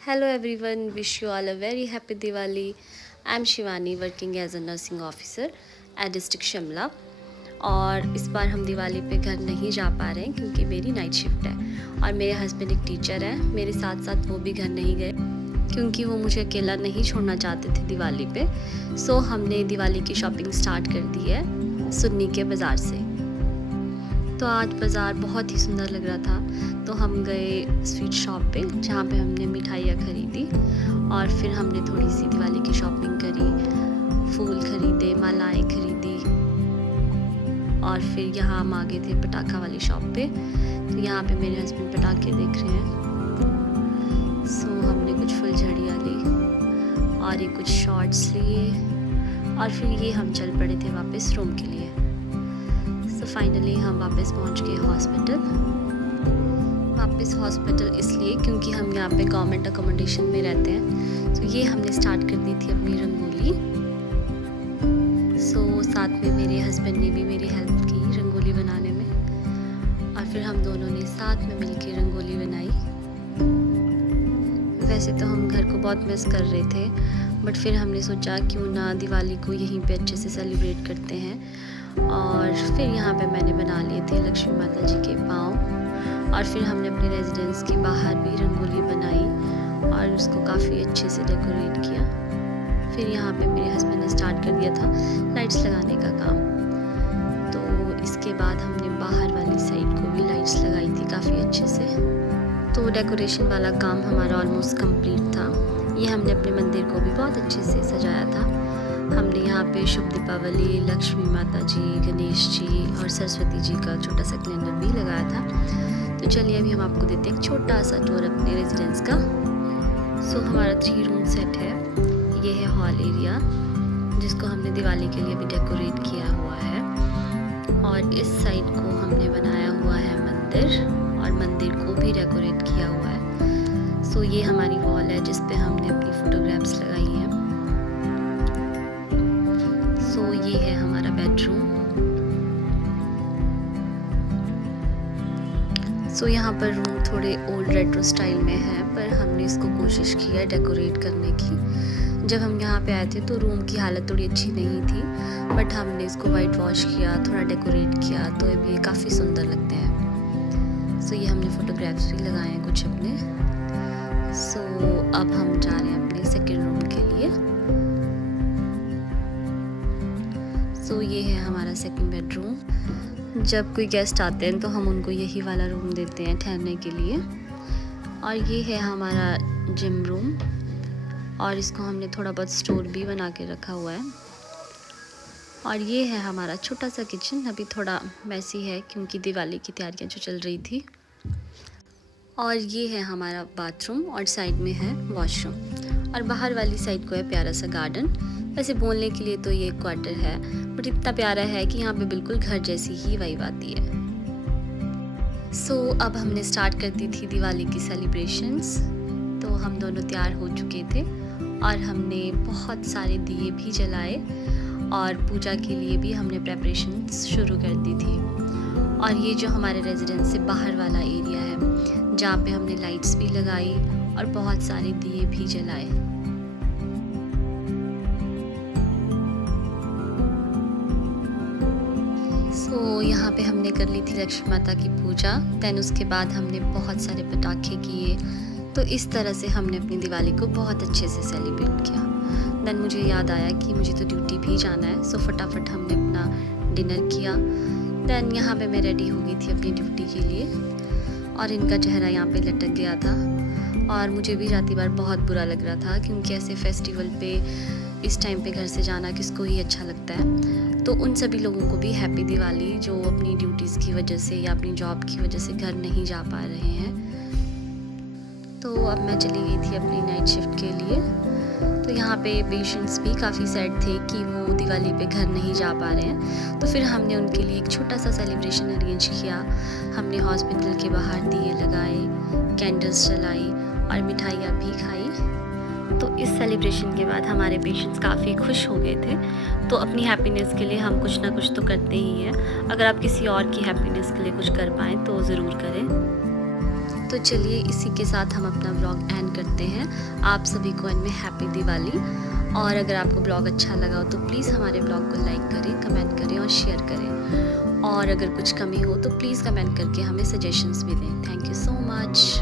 Hello everyone, wish you all a very happy Diwali. I'm Shivani working as a nursing officer at district Shimla. और इस बार हम दिवाली पे घर नहीं जा पा रहे हैं क्योंकि मेरी नाइट शिफ्ट है और मेरे हस्बैंड एक टीचर है। मेरे साथ साथ वो भी घर नहीं गए क्योंकि वो मुझे अकेला नहीं छोड़ना चाहते थे दिवाली पे। सो हमने दिवाली की शॉपिंग स्टार्ट कर दी है सुन्नी के बाज़ार से। तो आज बाज़ार बहुत ही सुंदर लग रहा था, तो हम गए स्वीट शॉप पे जहाँ पे हमने मिठाइयाँ ख़रीदी और फिर हमने थोड़ी सी दिवाली की शॉपिंग करी, फूल ख़रीदे, मालाएं ख़रीदी और फिर यहाँ हम आ गए थे पटाखा वाली शॉप पे। तो यहाँ पे मेरे हस्बैंड पटाखे देख रहे हैं। सो हमने कुछ फुलझड़ियाँ ली और ये कुछ शॉर्ट्स लिए और फिर ये हम चल पड़े थे वापस रूम के लिए। तो फाइनली हम वापस पहुंच गए हॉस्पिटल इसलिए क्योंकि हम यहाँ पे गवर्नमेंट अकोमोडेशन में रहते हैं। तो ये हमने स्टार्ट कर दी थी अपनी रंगोली। सो साथ में मेरे हस्बैंड ने भी मेरी हेल्प की रंगोली बनाने में और फिर हम दोनों ने साथ में मिलकर रंगोली बनाई। वैसे तो हम घर को बहुत मिस कर रहे थे, बट फिर हमने सोचा क्यों ना दिवाली को यहीं पे अच्छे से सेलिब्रेट करते हैं। और फिर यहाँ पे मैंने बना लिए थे लक्ष्मी माता जी के पाँव और फिर हमने अपने रेजिडेंस के बाहर भी रंगोली बनाई और उसको काफ़ी अच्छे से डेकोरेट किया। फिर यहाँ पे मेरे हस्बैंड ने स्टार्ट कर दिया था लाइट्स लगाने का काम। तो इसके बाद हमने बाहर वाली साइड को भी लाइट्स लगाई थी काफ़ी अच्छे से। तो डेकोरेशन वाला काम हमारा ऑलमोस्ट कंप्लीट था। ये हमने अपने मंदिर को भी बहुत अच्छे से सजाया था। हमने यहाँ पे शुभ दीपावली, लक्ष्मी माता जी, गणेश जी और सरस्वती जी का छोटा सा कैलेंडर भी लगाया था। तो चलिए अभी हम आपको देते हैं एक छोटा सा टूर अपने रेजिडेंस का। सो हमारा 3 रूम सेट है। ये है हॉल एरिया जिसको हमने दिवाली के लिए भी डेकोरेट किया हुआ है और इस साइड को हमने बनाया हुआ है मंदिर और मंदिर को भी डेकोरेट किया हुआ है। सो ये हमारी वॉल है जिस पे हमने अपनी फोटोग्राफ्स लगाई हैं। सो ये है हमारा बेडरूम। सो यहाँ पर रूम थोड़े ओल्ड रेट्रो स्टाइल में है, पर हमने इसको कोशिश की है डेकोरेट करने की। जब हम यहाँ पे आए थे तो रूम की हालत थोड़ी अच्छी नहीं थी, बट हमने इसको वाइट वॉश किया, थोड़ा डेकोरेट किया, तो ये काफ़ी सुंदर लगते हैं। सो ये हमने फोटोग्राफ्स भी लगाए हैं कुछ अपने। सो अब हम जा रहे हैं अपने सेकेंड रूम के लिए। सो ये है हमारा सेकंड बेडरूम। जब कोई गेस्ट आते हैं तो हम उनको यही वाला रूम देते हैं ठहरने के लिए। और ये है हमारा जिम रूम और इसको हमने थोड़ा बहुत स्टोर भी बना के रखा हुआ है। और ये है हमारा छोटा सा किचन। अभी थोड़ा मैसी है क्योंकि दिवाली की तैयारियां जो चल रही थी। और ये है हमारा बाथरूम और साइड में है वॉशरूम और बाहर वाली साइड को है प्यारा सा गार्डन। वैसे बोलने के लिए तो ये क्वार्टर है, बट इतना प्यारा है कि यहाँ पे बिल्कुल घर जैसी ही वाइब आती है। सो अब हमने स्टार्ट कर दी थी दिवाली की सेलिब्रेशंस। तो हम दोनों तैयार हो चुके थे और हमने बहुत सारे दिए भी जलाए और पूजा के लिए भी हमने प्रेपरेशंस शुरू कर दी थी। और ये जो हमारे रेजिडेंस से बाहर वाला एरिया है जहाँ पे हमने लाइट्स भी लगाई और बहुत सारे दिए भी जलाए। सो यहाँ पे हमने कर ली थी लक्ष्मी माता की पूजा। दैन उसके बाद हमने बहुत सारे पटाखे किए। तो इस तरह से हमने अपनी दिवाली को बहुत अच्छे से सेलिब्रेट किया। दैन मुझे याद आया कि मुझे तो ड्यूटी भी जाना है। सो फटाफट हमने अपना डिनर किया। दैन यहाँ पे मैं रेडी हो गई थी अपनी ड्यूटी के लिए और इनका चेहरा यहाँ पे लटक गया था और मुझे भी जाती बार बहुत बुरा लग रहा था क्योंकि ऐसे फेस्टिवल पे इस टाइम पे घर से जाना किसको ही अच्छा लगता है। तो उन सभी लोगों को भी हैप्पी दिवाली जो अपनी ड्यूटीज़ की वजह से या अपनी जॉब की वजह से घर नहीं जा पा रहे हैं। तो अब मैं चली गई थी अपनी नाइट शिफ्ट के लिए। तो यहाँ पे पेशेंट्स भी काफ़ी सैड थे कि वो दिवाली पे घर नहीं जा पा रहे हैं। तो फिर हमने उनके लिए एक छोटा सा सेलिब्रेशन अरेंज किया। हमने हॉस्पिटल के बाहर दिए लगाए, कैंडल्स जलाई और मिठाइयाँ भी खाई। तो इस सेलिब्रेशन के बाद हमारे पेशेंट्स काफ़ी खुश हो गए थे। तो अपनी हैप्पीनेस के लिए हम कुछ ना कुछ तो करते ही हैं। अगर आप किसी और की हैप्पीनेस के लिए कुछ कर पाएँ तो ज़रूर करें। तो चलिए इसी के साथ हम अपना व्लॉग एंड करते हैं। आप सभी को एंड में हैप्पी दिवाली। और अगर आपको ब्लॉग अच्छा लगा हो तो प्लीज़ हमारे ब्लॉग को लाइक करें, कमेंट करें और शेयर करें। और अगर कुछ कमी हो तो प्लीज़ कमेंट करके हमें सजेशंस भी दें। Thank you so much.